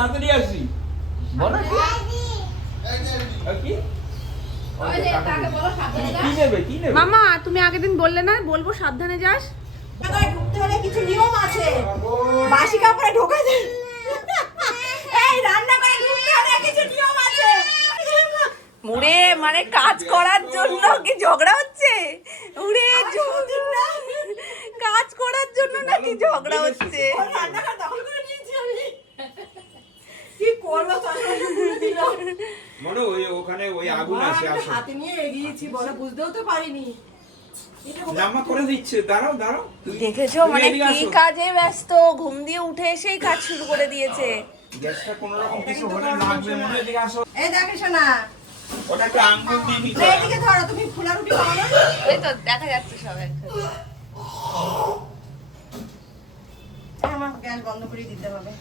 তাড়াতাড়ি আসি বলো কি মামা তুমি আগের দিন বললে না বলবো সাবধানে যাস। ঢুকতে হলে কিছু নিয়ম আছে, বাসি কাপড়ে ঢোকা যায়। এই রান্না করে ঢুকতে হলে কিছু নিয়ম আছে। মুড়ে মানে কাজ করার জন্য কি ঝগড়া হচ্ছে? উড়ে কাজ করার জন্য নাকি ঝগড়া হচ্ছে? রান্নাঘর দখল করে নিয়েছি আমি। কি করবো মনে ওই ওখানে ওই আগুন আছে হাতে নিয়ে এগিয়েছি বলে বুঝতেও তো পারিনি। জামা করে দিচ্ছে দাঁড়াও দাঁড়াও দেখেছো মানে কি কাজে ব্যস্ত, ঘুম দিয়ে উঠে এসেই কাজ শুরু করে দিয়েছে। গ্যাসটা কোন রকম কিছু হলে লাগবে মনে এদিকে আসো। এই দেখো শোনা ওটা একটা আঙ্গুল দিয়ে নিতে এইদিকে ধরো, তুমি ফুলা রুটি খাও না? এই তো দেখা যাচ্ছে সবাই। আমার গ্যাস বন্ধ করে দিতে হবে।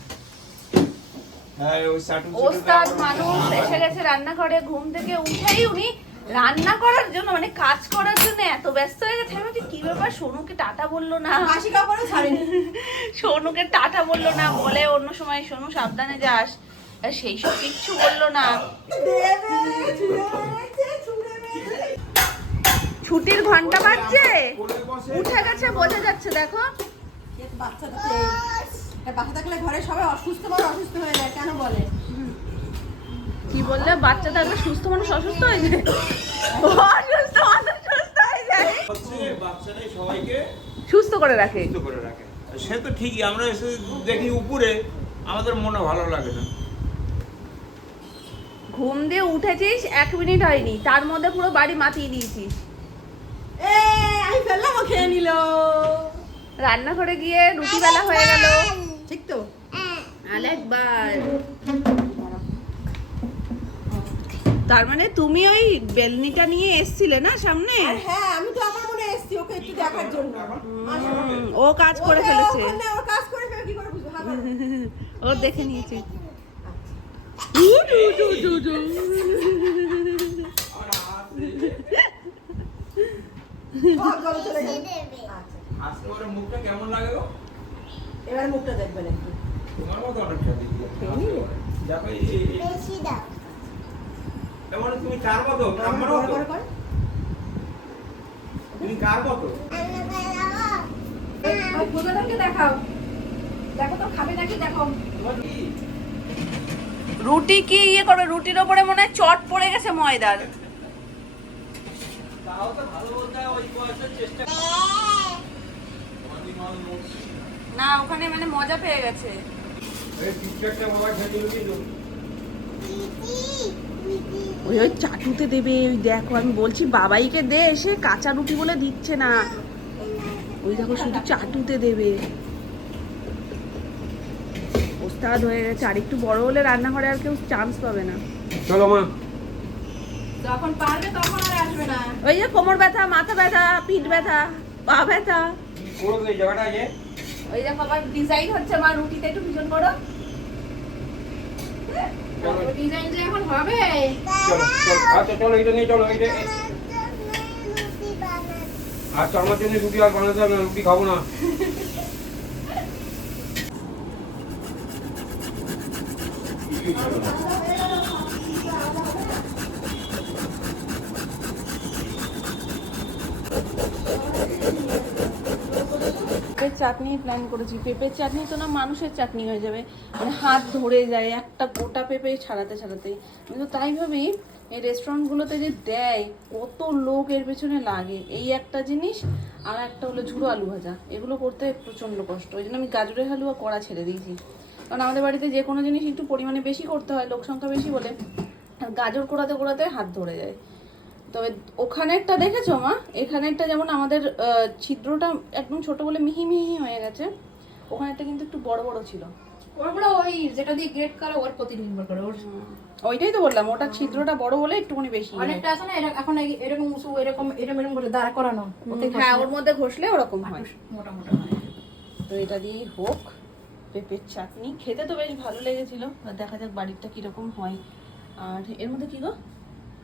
হ্যাঁ ওই সাটু ওস্তাদ মানুষ এসে গেছে রান্নাঘরে, ঘুম থেকে উঠেই উনি রান্না করার জন্য মানে কাজ করার জন্য এত ব্যস্ত হয়ে গেছে। আমি কি ব্যাপার, সোনুকে টাটা বললো না, বাসি কাপড়ও ছাড়েনি। সোনুকে টাটা বললো না, বলে অন্য সময় সোনু সাবধানে যাস, সেই সব কিচ্ছু বললো না। ছুটির ঘন্টা বাজছে, উঠে গেছে বোঝা যাচ্ছে। দেখো বাচ্চা থাকলে ঘরে সবাই অসুস্থ মানুষ অসুস্থ হয়ে যায়, কেন বলে? কি বললে? বাচ্চা থাকলে সুস্থ মানুষ অসুস্থ হয়ে যায়? অসুস্থ মানুষ সুস্থ হয়ে যায়, বাচ্চাটাই সবাইকে সুস্থ করে রাখে। সুস্থ করে রাখে। সে তো ঠিকই, আমরা এসে দেখি উপরে আমাদের মনে ভালো লাগে না। ঘুম দিয়ে উঠেছিস 1 মিনিট হয়নি, তার মধ্যে পুরো বাড়ি মাতিয়ে দিয়েছিস। আমি ফেললাম, ও খেয়ে নিল। রান্নাঘরে গিয়ে রুটি বেলা হয়ে গেল। ঠিক তো আরেকবার। তার মানে তুমি ওই বেলনিটা নিয়ে এসছিলে না সামনে? হ্যাঁ, আমি তো আমার মনে এসেছি ওকে একটু দেখার জন্য। ও কাজ করে ফেলেছে, ও কাজ করে ফেলে কি করে বুঝবো? ও দেখে নিয়েছে। আজকে ওর মুখটা কেমন লাগে গো? এবার মুখটা দেখবেন একটু। তোমার মতো অনেকটা দেখি। দেখো বেশি দাও। এমন তুমি কার মতো? আমার মতো? তুমি কার মতো? ওই ফটোটাকে দেখাও। দেখো তো খাবে নাকি দেখো। রুটি কি ইয়ে করবে? রুটির ওপরে মনে হয় চট পড়ে গেছে ময়দার। তাও তো ভালো বলতে হয়, ওই বয়সের চেষ্টা না ওখানে মানে মজা পেয়ে গেছে। এই টিচারটা বাবা খেতে দিল। ওই ওই চাটুতে দেবে, ওই দেখো আমি বলছি বাবাইকে দে, এসে কাঁচা রুটি বলে দিচ্ছে না। ওই দেখো শুধু চাটুতে দেবে। ওস্তাদ হয়ে গেছে, আর একটু বড় হলে রান্নাঘরে আর কেউ চান্স পাবে না। চলো মা। যখন পারবে তখন আর আসবে না। ওই যে কোমর ব্যথা, মাথা ব্যথা, পিঠ ব্যথা, পা ব্যথা। পুরো এই জায়গাটা আছে। ওই দেখো আবার ডিজাইন হচ্ছে, মা রুটিতে একটু ভীষণ করো। ডিজাইন যে এখন হবে। চলো চলো, আচ্ছা চলো এটা নিয়ে চলো। এইটা আচ্ছা আমার জন্য রুটি আর বানাতে হবে না, রুটি খাবো না। পেঁপের চাটনি প্ল্যান করেছি। পেঁপের চাটনি তো না মানুষের চাটনি হয়ে যাবে, মানে হাত ধরে যায় একটা গোটা পেঁপে ছাড়াতে ছাড়াতেই। কিন্তু তাই ভাবি এই রেস্টুরেন্টগুলোতে যে দেয়, কত লোক এর পেছনে লাগে। এই একটা জিনিস, আর একটা হলো ঝুড়ো আলু ভাজা, এগুলো করতে প্রচণ্ড কষ্ট। ওই জন্য আমি গাজরের হালুয়া করা ছেড়ে দিয়েছি। কারণ আমাদের বাড়িতে যে কোনো জিনিস একটু পরিমাণে বেশি করতে হয়, লোক সংখ্যা বেশি বলে। আর গাজর কোড়াতে কোড়াতে হাত ধরে যায়। তবে ওখানে একটা দেখেছো মা, এখানে একটা যেমন আমাদের ছিদ্রটা একদম ছোট বলে মিহি মিহি হয়ে গেছে, ওখানে একটা কিন্তু একটু বড় বড় ছিল। ওগুলো ওই যেটা দিয়ে গ্রেট করা ওর প্রতি নির্ভর করে। ওর ওইটাই তো বললাম, ওটা ছিদ্রটা বড় বলে একটুখানি বেশি। অনেকটা আছে না এখন এরকম উঁচু এরকম এরকম করে দাঁড়া করানো, হ্যাঁ ওর মধ্যে ঘষলে ওরকম হয়, মোটা মোটা হয়। তো এটা দিয়েই হোক পেঁপের চাটনি। খেতে তো বেশ ভালো লেগেছিল, দেখা যাক বাড়িরটা কিরকম হয়। আর এর মধ্যে কি গো?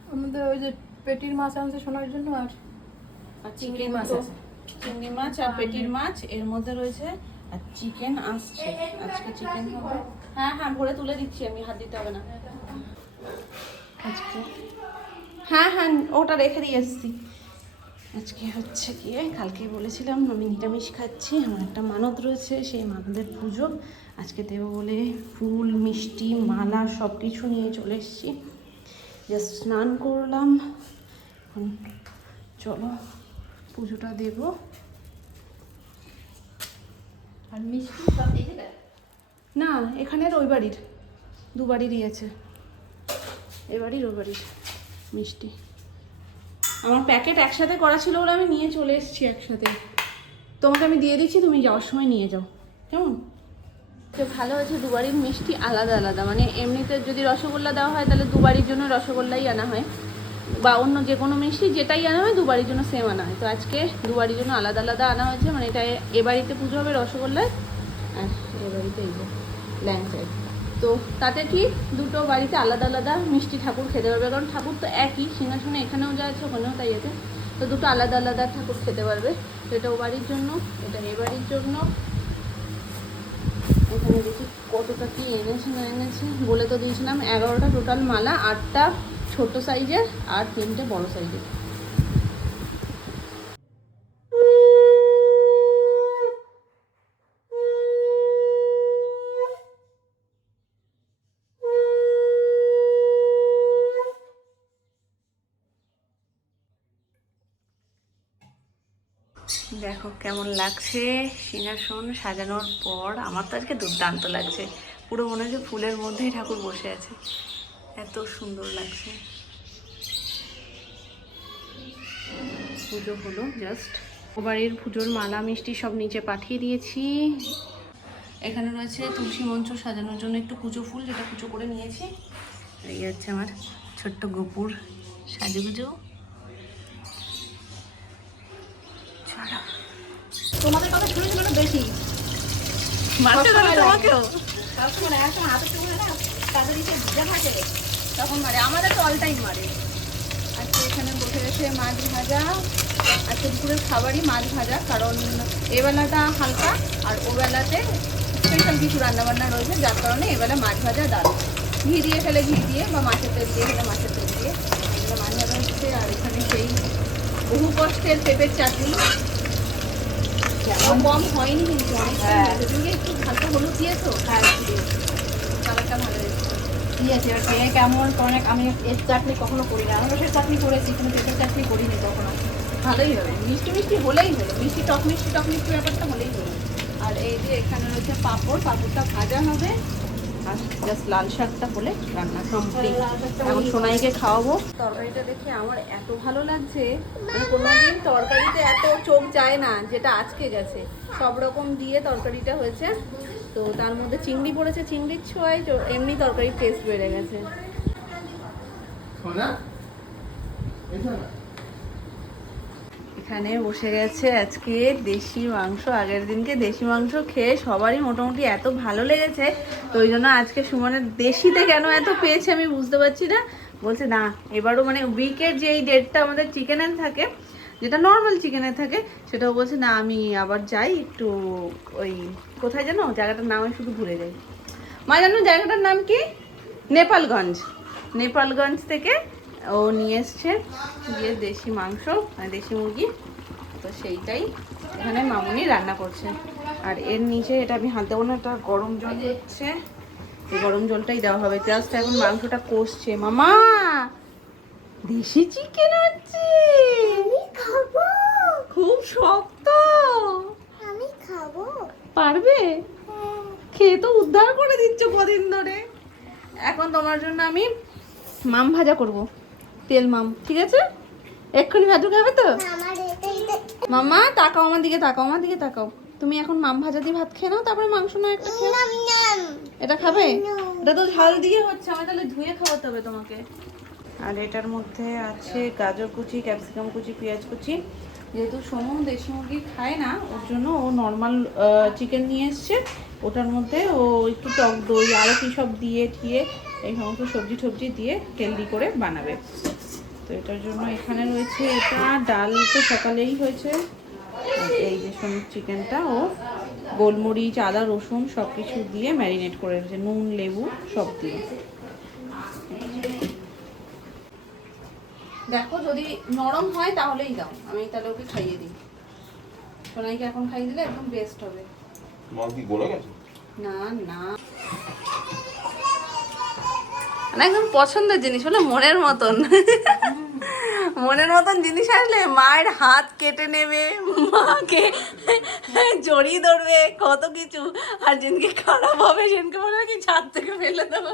ওর মধ্যে ওই যে পেটির মাছ আনছে শোনার জন্য, আর চিংড়ি মাছ আছে, চিংড়ি মাছ আর পেটির মাছ। এর মধ্যে রয়েছে আর চিকেন আসছে, আজকে চিকেন হবে। হ্যাঁ হ্যাঁ ভরে তুলে দিচ্ছি আমি, হাত দিতে হবে না আজকে। হ্যাঁ হ্যাঁ ওটা রেখে দিয়ে এসছি। আজকে হচ্ছে গিয়ে কালকে বলেছিলাম আমি নিরামিষ খাচ্ছি, আমার একটা মানত রয়েছে, সেই মানতের পুজো আজকে দেবো বলে ফুল মিষ্টি মালা সব কিছু নিয়ে চলে এসেছি। জাস্ট স্নান করলাম, এখন চলো পুজোটা দেবো। আর মিষ্টি সব দিয়ে দেবে? না এখানের ওই বাড়ির, দু বাড়িরই আছে, এ বাড়ির ওই বাড়ির মিষ্টি। আমার প্যাকেট একসাথে করা ছিল বলে আমি নিয়ে চলে এসেছি একসাথে। তোমাকে আমি দিয়ে দিচ্ছি, তুমি যাওয়ার সময় নিয়ে যাও, কেমন? তো ভালো হয়েছে, দু বাড়ির মিষ্টি আলাদা আলাদা, মানে এমনিতে যদি রসগোল্লা দেওয়া হয় তাহলে দু বাড়ির জন্য রসগোল্লাই আনা হয়, বা অন্য যে কোনো মিষ্টি যেটাই আনা হয় দু বাড়ির জন্য সেম আনা হয়। তো আজকে দু বাড়ির জন্য আলাদা আলাদা আনা হয়েছে, মানে এটা এ বাড়িতে পুজো হবে রসগোল্লায়, আর এ বাড়িতে এই যে ল্যাংচায়। তো তাতে কি দুটো বাড়িতে আলাদা আলাদা মিষ্টি ঠাকুর খেতে পারবে, কারণ ঠাকুর তো একই, সিংহাসনে এখানেও যা আছে ওখানেও তাই আছে, তো দুটো আলাদা আলাদা ঠাকুর খেতে পারবে। তো এটা ও বাড়ির জন্য, এটা এ বাড়ির জন্য। এখানে দেখি কতটা কি এনেছে না এনেছে, বলে তো দিয়েছিলাম 11টা টোটাল মালা, 8টা ছোট সাইজের আর 3টে বড় সাইজের। দেখো কেমন লাগছে সিংহাসন সাজানোর পর, আমার তো আজকে দুর্দান্ত লাগছে, পুরো মনে হচ্ছে ফুলের মধ্যেই ঠাকুর বসে আছে, এত সুন্দর লাগছে। পুজো হলো জাস্ট, ও বাড়ির পুজোর মালা মিষ্টি সব নিচে পাঠিয়ে দিয়েছি। এখানে রয়েছে তুলসী মঞ্চ সাজানোর জন্য একটু কুচো ফুল, যেটা কুচো করে নিয়েছি। এই হচ্ছে আমার ছোট্ট গোপুর সাজুগুজু। চলো তোমাদের কথা শুনেছিল না বেশি, মারতে পারে তোমাকেও সবসময় একসময় হাতের টুকরো না তাদের ইসে ভিজা থাকে তখন মারে, আমাদের তো অল টাইম মারে। আজকে এখানে বসে গেছে মাছ ভাজা, আজকে দুপুরের খাবারই মাছ ভাজা, কারণ এবেলাটা হালকা আর ওবেলাতে স্পেশাল কিছু রান্নাবান্না রয়েছে, যার কারণে এবেলা মাছ ভাজা ডাল, ঘি দিয়ে ফেলে ঘি দিয়ে, বা মাছের তেল দিয়ে ফেলে মাছের তেল দিয়ে এগুলো মাছ ভাজা হচ্ছে। আর এখানে সেই বহু কষ্টের পেঁপের চাটনি, কম হয়নি কিন্তু অনেক, একটু হালকা হলুদ দিয়েছো, কালারটা ভালো এসেছে। দিয়েছে আর খেয়ে কেমন অনেক। আমি এর চাটনি কখনো করি না, আমি রসের চাটনি করেছি কিন্তু পেঁপের চাটনি করিনি কখনো। ভালোই হবে, মিষ্টি মিষ্টি হলেই হলো, মিষ্টি টক মিষ্টি ব্যাপারটা হলেই হলো। আর এই যে এখানে রয়েছে পাঁপড়, পাঁপড়টা ভাজা হবে, আর জাস্ট লাল শাকটা হলে রান্না কমপ্লিট। এখন সোনাইকে খাওয়াবো। তরকারিটা দেখে আমার এত ভালো লাগছে, মানে কোনোদিন তরকারিতে এত চোখ যায় না যেটা আজকে গেছে। সব রকম দিয়ে তরকারিটা হয়েছে, তো তার মধ্যে চিংড়ি পড়েছে, চিংড়ির ছোঁয়ায় এমনি তরকারির টেস্ট বেড়ে গেছে। এখানে বসে গেছে আজকে দেশি মাংস, আগের দিনকে দেশি মাংস খেয়ে সবারই মোটামুটি এত ভালো লেগেছে, তো ওই জন্য আজকে সুমনের দেশিতে কেন এত পেয়েছে আমি বুঝতে পারছি না। বলছে না এবারও, মানে উইকের যে এই ডেটটা আমাদের চিকেনের থাকে, যেটা নর্মাল চিকেনের থাকে, সেটাও বলছে না আমি আবার যাই একটু ওই কোথায় যেন জায়গাটার নাম আমি শুধু ভুলে যাই। মা জানো জায়গাটার নাম কি? নেপালগঞ্জ। নেপালগঞ্জ থেকে ও নিয়ে এসছে গিয়ে দেশি মাংস, মানে দেশি মুরগি, তো সেইটাই এখানে মামুনি রান্না করছে। আর এর নিচে এটা আমি হাত দেবো না, এটা গরম জল হচ্ছে, এই গরম জলটাই দেওয়া হবে। জাস্ট এখন মাংসটা কষছে। মামা দেশি চিকেন হচ্ছে, আমি খাবো, খুব শক্ত, আমি খাবো। পারবে? খেয়ে তো উদ্ধার করে দিচ্ছ কদিন ধরে। এখন তোমার জন্য আমি মাম ভাজা করব, তেল মাম, ঠিক আছে? এক্ষুনি ভাজু খাবে তো? আমার মামা তাকাও আমার দিকে, তাকাও আমার দিকে তাকাও। তুমি এখন মাম ভাজা দিয়ে ভাত খেয়ে নাও, তারপরে মাংস না একটা খেয়ে। নাম নাম এটা খাবে? এটা তো ঝাল দিয়ে হচ্ছে, আমি তাহলে ধুয়ে খাওয়াতে হবে তোমাকে। আর এটার মধ্যে আছে গাজর কুচি, ক্যাপসিকাম কুচি, পেঁয়াজ কুচি। যেহেতু সোনু দেশি মুরগি খায় না, ওর জন্য ও নর্মাল চিকেন নিয়ে এসছে, ওটার মধ্যে ও একটু টক দই আরও কী সব দিয়ে ঠিয়ে এই সমস্ত সবজি টবজি দিয়ে হেলদি করে বানাবে। তো এটার জন্য এখানে রয়েছে এটা, ডাল তো সকালেই হয়েছে, আর এই যে সোনুর চিকেনটা ও গোলমরিচ, আদা, রসুন সব কিছু দিয়ে ম্যারিনেট করে রেখেছে, নুন, লেবু সব দিয়ে। দেখো যদি নরম হয় তাহলেই দাও, আমি তাহলে ওকে খাইয়ে দিই। সোনাইকে এখন খাইয়ে দিলে একদম বেস্ট হবে। মাল কি গলে গেছে? না না, একদম পছন্দের জিনিস হলো মনের মতন। মনের মতন জিনিস আসলে মায়ের হাত কেটে নেবে, মাকে জড়িয়ে ধরবে, কত কিছু। আর যেদিনকে খারাপ হবে সেদিনকে বলবে কি ছাদ থেকে ফেলে দেবো।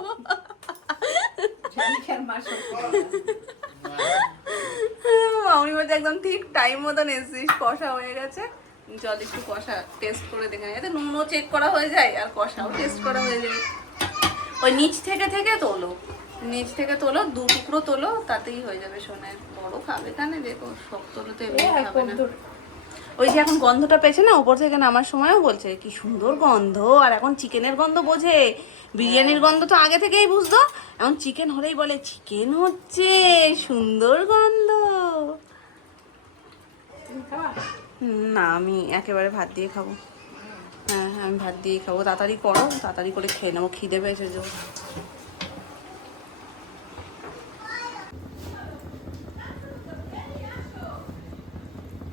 মামনি বলছে একদম ঠিক টাইম মতন এসেছিস, কষা হয়ে গেছে, চল একটু কষা টেস্ট করে দেখে নেই। এতে নুনও চেক করা হয়ে যায় আর কষাও টেস্ট করা হয়ে যায়। ওই নিচ থেকে তোলো, নিচ থেকে তোলো, 2 টুকরো তোলো, তাতেই হয়ে যাবে। সোনার বড় খাবে কানে, দেখো সব তোলো তো এমনি খাবে না। ওই যে এখন গন্ধটা পেয়েছে না উপর থেকে নামার সময়ও বলছে কি সুন্দর গন্ধ, আর এখন চিকেনের গন্ধ বোঝে, বিরিয়ানির গন্ধ তো আগে থেকেই বুঝতো, এখন চিকেন হলেই বলে চিকেন হচ্ছে, সুন্দর গন্ধ। না আমি একেবারে ভাত দিয়ে খাবো। হ্যাঁ হ্যাঁ আমি ভাত দিয়ে খাবো, তাড়াতাড়ি করো, তাড়াতাড়ি করে খেয়ে নেবো, খিদে পেয়েছে জোর।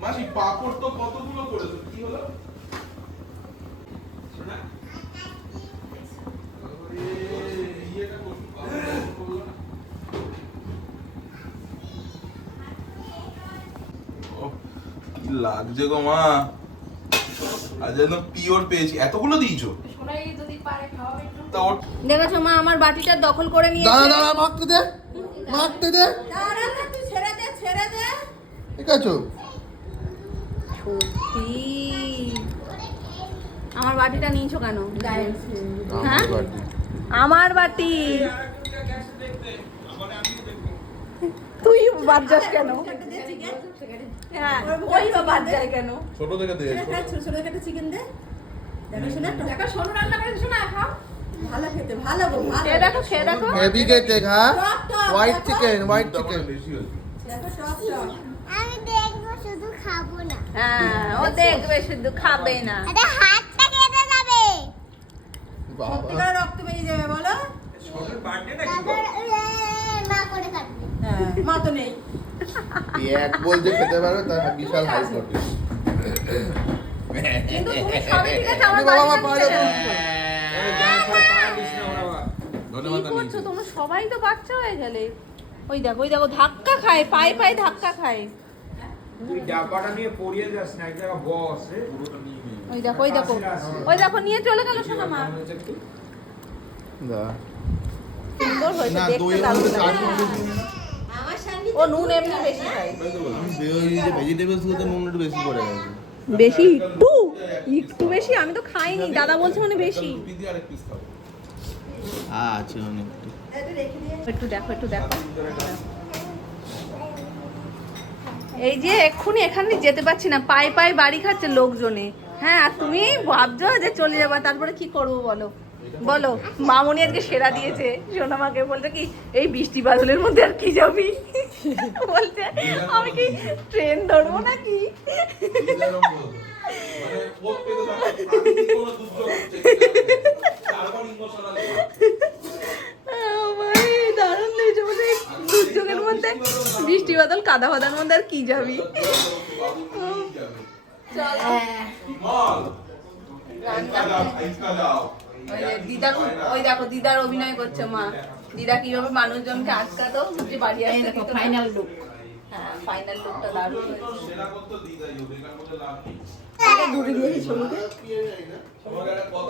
মাসি পাপড় তো কতগুলো করেছো, কি হলো? কি লাগছে গো মা, আজ একদম পিওর পেয়েছি। এতগুলো দিয়েছো? তা ওর দেখেছো মা আমার বাটিটা দখল করে নিয়ে দাঁড়া দাঁড়া, মাখতে দে, মাখতে দে। ছেড়ে দে। ঠিক আছে, আমার বাটিটা নিয়েছো কেন? আমার বাটি। আমার বাটি তুই বাদ যাস কেন? হ্যাঁ ওই বাদ যায় কেন? ছোট থেকে দে। ছোট একটা চিকেন দে। দেখো সোনু রান্না করেছে, শোনা খাও। ভালো খেতে, ভালো গো, ভালো। খেয়ে দেখো, খেয়ে দেখো। হেভি খেতে খা, হোয়াইট চিকেন, হোয়াইট চিকেন। বেশি হয়েছে। দেখো টক টক। আমি দেখবো শুধু খাবো না হ্যাঁ ও দেখবে শুধু, খাবে না। এটা হাতটা কেটে যাবে বাবা, সত্যিকারের রক্ত বেরিয়ে যাবে বলো। ছোটর বার্থডে নাকি? তারপর মা করে কাটবে হ্যাঁ মা তো নেই। এক বলতে খেতে পারবে তার বিশাল হাই প্রোটিন। কিন্তু তুমি সবই ঠিক আছে, আমার বাবা, বাড়িটা পায়ে নিচে ধরো। দাও। কি করছো তোমরা? সবাই তো বাচ্চা হয়ে গেলে। ওই দেখো, ওই দেখো ধাক্কা খায়, পায়ে পায়ে ধাক্কা খায়। তুই ডাব্বাটা নিয়ে পড়িয়ে যাস না, এক জায়গায় বস রে। ওই দেখো, ওই দেখো, ওই দেখো নিয়ে চলে গেল সোনা মা। দা। সুন্দর হয়েছে না, দেখতে, দইয়ের দারুণ মধ্যে লাগছে। চাটনি বেশি না। আমার শান্তি ও নুন এমনি বেশি খায়। আমি যে ভেজিটেবলস গুলোতে নুন একটু বেশি করে গেছে। বেশি একটু বেশি, আমি তো খাইনি, দাদা বলছে মানে বেশি। রুটি দিয়ে আরেক পিস খাবো। আছে অনেক। এটা রেখে দিয়ে। একটু দেখো, একটু দেখো। এই যে এক্ষুনি এখানে যেতে পারছি না, পায়ে পায়ে বাড়ি খাচ্ছে লোকজনে। হ্যাঁ আর তুমি ভাবছো যে চলে যাবা, তারপরে কি করবো বলো? বলো মামনি আজকে সেরা দিয়েছে, সোনামাকে বলছে কি এই বৃষ্টি বাদলের মধ্যে আর কি যাবি, বলছে আমি কি ট্রেন ধরবো নাকি? মানে ওত পেতে থাকে, প্রাকৃতিক কোনো দুর্যোগ হচ্ছে। তারপর ইমোশনাল। দারুণ দিয়েছে, বলছে এই দুর্যোগের মধ্যে বৃষ্টি বাদল কাদা ফাদার মধ্যে আর কি যাবি? বিমল, আইসকা যাও। দিদা ওই দেখো দিদার অভিনয় করছে মা, দিদা কিভাবে মানুষজনকে আটকাতো যে বাড়ি আসতে দিত না। Final look. হ্যাঁ ফাইনাল লুকটা দারুণ হয়েছে। সেরা করতে দিই যাই, ওদের কাছে লাভ নেই। দূরে গিয়ে ছবি তোমাকে একটা কথা